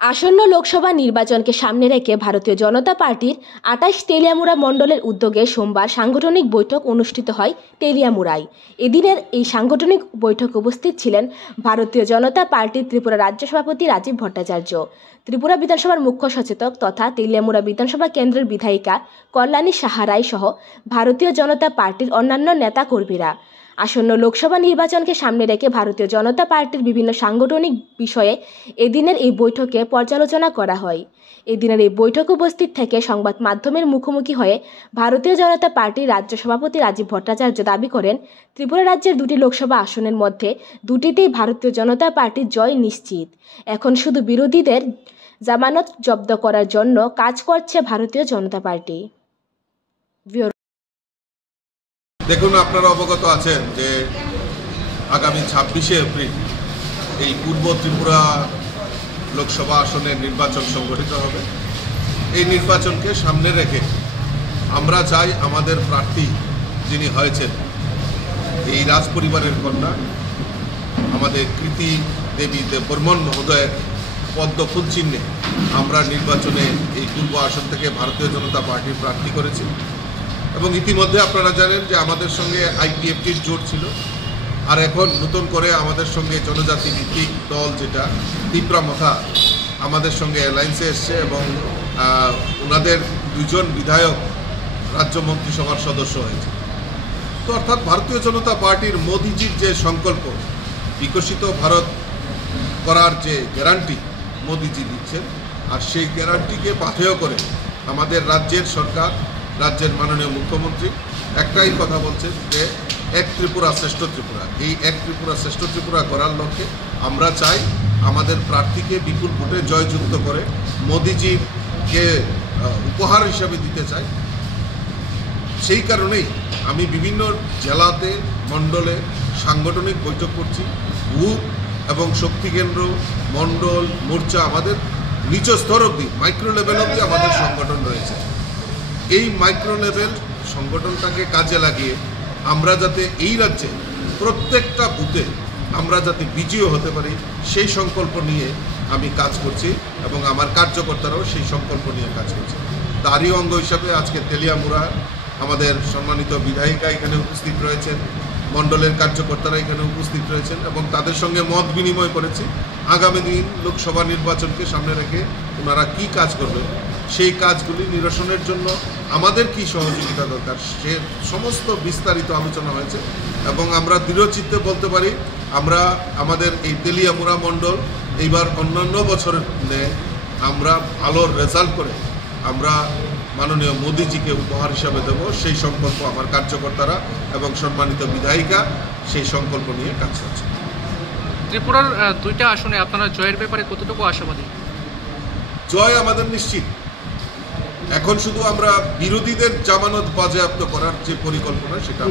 আসন্ন লোকসভা নির্বাচনকে সামনে রেখে ভারতীয় জনতা পার্টির ২৮ তেলিয়ামুড়া মণ্ডলের উদ্যোগে সোমবার সাংগঠনিক বৈঠক অনুষ্ঠিত হয় তেলিয়ামুড়ায়। এদিনের এই সাংগঠনিক বৈঠকে উপস্থিত ছিলেন ভারতীয় জনতা পার্টির ত্রিপুরা রাজ্য সভাপতি রাজীব ভট্টাচার্য, ত্রিপুরা বিধানসভার মুখ্য সচেতক তথা তেলিয়ামুড়া বিধানসভা কেন্দ্রের বিধায়িকা কল্যাণী সাহা রায় সহ ভারতীয় জনতা পার্টির অন্যান্য নেতা কর্মীরা। আসন্ন লোকসভা নির্বাচনকে সামনে রেখে ভারতীয় জনতা পার্টির বিভিন্ন সাংগঠনিক বিষয়ে এদিনের এই বৈঠকে পর্যালোচনা করা হয়। এদিনের এই বৈঠকে উপস্থিত থেকে সংবাদ মাধ্যমের মুখোমুখি হয়ে ভারতীয় জনতা পার্টির রাজ্য সভাপতি রাজীব ভট্টাচার্য দাবি করেন, ত্রিপুরা রাজ্যের দুটি লোকসভা আসনের মধ্যে দুটিতেই ভারতীয় জনতা পার্টির জয় নিশ্চিত। এখন শুধু বিরোধীদের জামানত জব্দ করার জন্য কাজ করছে ভারতীয় জনতা পার্টি। দেখুন, আপনারা অবগত আছেন যে আগামী ২৬শে এপ্রিল এই পূর্ব ত্রিপুরা লোকসভা আসনের নির্বাচন সংগঠিত হবে। এই নির্বাচনকে সামনে রেখে আমরা চাই আমাদের প্রার্থী যিনি হয়েছেন এই রাজ পরিবারের কন্যা আমাদের কৃতি দেবী দেববর্মন মহোদয়ের পদ্ম ফুল চিহ্নে আমরা নির্বাচনে এই পূর্ব আসন থেকে ভারতীয় জনতা পার্টির প্রার্থী করেছি। এবং ইতিমধ্যে আপনারা জানেন যে আমাদের সঙ্গে আইপিএফটির জোট ছিল, আর এখন নতুন করে আমাদের সঙ্গে জনজাতি ভিত্তিক দল যেটা তীব্রামথা আমাদের সঙ্গে অ্যালায়েন্সে এসছে এবং ওনাদের দুজন বিধায়ক রাজ্য মন্ত্রিসভার সদস্য হয়েছে। তো অর্থাৎ ভারতীয় জনতা পার্টির মোদিজির যে সংকল্প, বিকশিত ভারত করার যে গ্যারান্টি মোদিজি দিচ্ছেন, আর সেই গ্যারান্টিকে পাথেয় করে আমাদের রাজ্যের সরকার, রাজ্যের মাননীয় মুখ্যমন্ত্রী একটাই কথা বলছেন যে এক ত্রিপুরা শ্রেষ্ঠ ত্রিপুরা। এই এক ত্রিপুরা শ্রেষ্ঠ ত্রিপুরা করার লক্ষ্যে আমরা চাই আমাদের প্রার্থীকে বিপুল ভোটে জয়যুক্ত করে মোদিজিকে উপহার হিসাবে দিতে চাই। সেই কারণেই আমি বিভিন্ন জেলাতে মণ্ডলে সাংগঠনিক বৈঠক করছি। বুথ এবং শক্তি কেন্দ্র, মণ্ডল, মোর্চা, আমাদের নিচ স্তর অবধি, মাইক্রো লেভেল অবধি আমাদের সংগঠন রয়েছে। এই মাইক্রো লেভেল সংগঠনটাকে কাজে লাগিয়ে আমরা যাতে এই রাজ্যে প্রত্যেকটা বুথে আমরা যাতে বিজয়ী হতে পারি সেই সংকল্প নিয়ে আমি কাজ করছি এবং আমার কার্যকর্তারাও সেই সংকল্প নিয়ে কাজ করছে। তারই অঙ্গ হিসাবে আজকে তেলিয়ামুড়া আমাদের সম্মানিত বিধায়িকা এখানে উপস্থিত রয়েছেন, মণ্ডলের কার্যকর্তারা এখানে উপস্থিত রয়েছেন এবং তাদের সঙ্গে মত বিনিময় করেছি আগামী দিন লোকসভা নির্বাচনকে সামনে রেখে ওনারা কী কাজ করবেন, সেই কাজগুলি নিরসনের জন্য আমাদের কি সহযোগিতা দরকার, সে সমস্ত বিস্তারিত আলোচনা হয়েছে। এবং আমরা দৃঢ়চিত্তে বলতে পারি আমরা আমাদের এই তেলিয়ামুড়া মণ্ডল এইবার অন্যান্য বছরের আমরা ভালো রেজাল্ট করে আমরা মাননীয় মোদিজিকে উপহার হিসাবে দেব, সেই সংকল্প আমার কার্যকর্তারা এবং সম্মানিত বিধায়িকা সেই সংকল্প নিয়ে কাজ করছে। ত্রিপুরার দুইটা আসনে আপনারা জয়ের ব্যাপারে কতটুকু আশাবাদী? জয় আমাদের নিশ্চিত। এখন শুধু আমরা বিরোধীদের জামানত বাজেয়াপ্ত করার যে পরিকল্পনা সেটা।